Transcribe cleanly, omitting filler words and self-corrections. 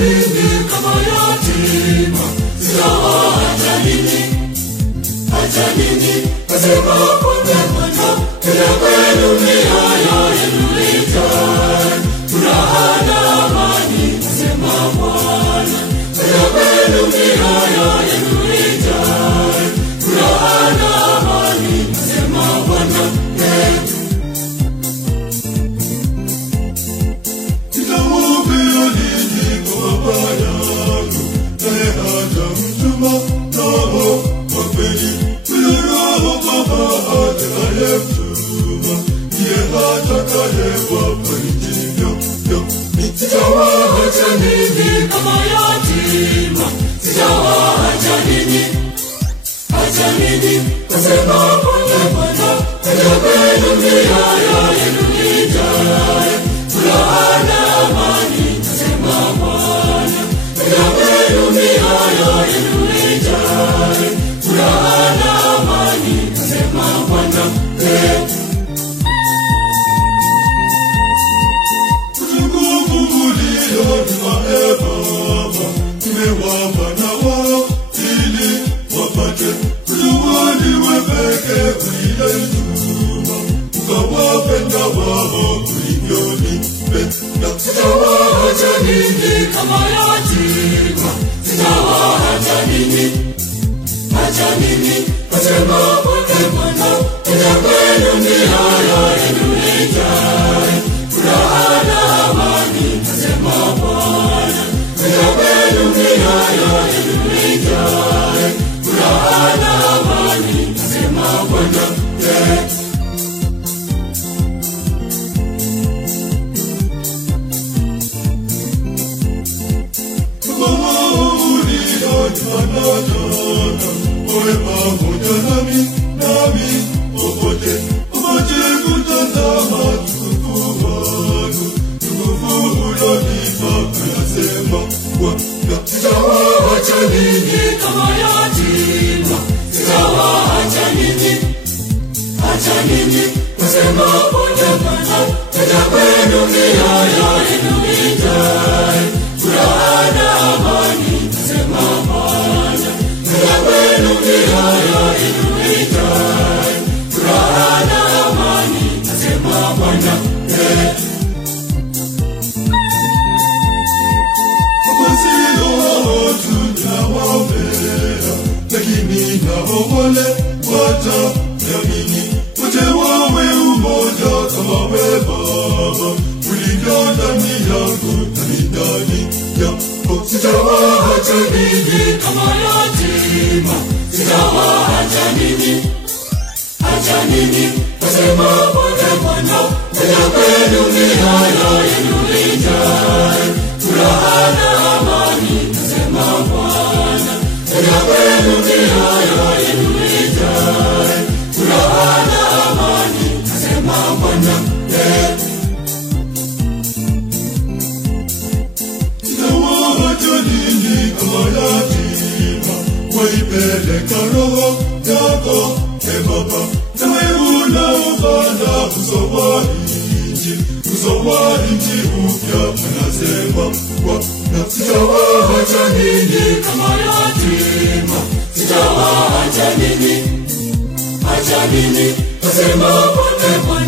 ninyi kama yatima, sitawaacha ninyi. Acha ninyi, asema Bwana, kila kwenu mioyo yenu ijae furaha na amani, asema Bwana. Kila kwenu mioyo yenu ijae furaha na amani, asema Bwana. Nitawaambia ninyi kwa Baba yangu, naye hatamtuma Roho wa kweli. Roho Baba atakayemtuma, ndiye atakayewapa Injili. Sitawaacha ninyi kama yatima, sitawaacha ninyi. Acha ninyi, asema Bwana, kila kwenu mioyo yenu ijae furaha na amani, asema Bwana. Kila kwenu mioyo yenu ijae furaha na amani, asema Bwana. Utukufu ulionipa Baba, nimewapa na wao ili wapate kujuliwa peke uliyetuma, ukawapenda wao ulivyonipenda. Sitawaacha ninyi kama yatima, sitawaacha ninyi. Acha ninyi, asema Bwana, kila kwenu mioyo yenu ijae furaha na amani, asema Bwana. Kila kwenu mioyo yenu ijae furaha na amani, asema Bwana. Uwe pamoja nami popote, upate kutazama tukufu wangu, tukufu ulionipa, anasema Bwana. Sitawaacha ninyi kama yatima, sitawaacha ninyi. Acha ninyi, asema Bwana, kila kwenu mioyo yenu ijae furaha na amani, asema Bwana. Kila kwenu mioyo yenu ijae furaha na amani, asema Bwana. Sio watu tunawaombea, lakini nao wale wataniamini, wote wawe umoja kama wewe Baba ulivyo ndani yangu nami ndani yako. Sitawaacha ninyi kama yatima, sitawaacha ninyi. Acha ninyi, asema Bwana, kila kwenu mioyo yenu ijae furaha na amani, asema Bwana. Kila kwenu mioyo yenu ijae furaha na amani, asema Bwana. Sitawaacha ninyi kama yatima, waipeleka roho yako Baba, nawe unaupanda uso wa nchi upya, anasema Bwana. Sitawaacha ninyi kama yatima, sitawaacha ninyi. Acha ninyi, asema Bwana.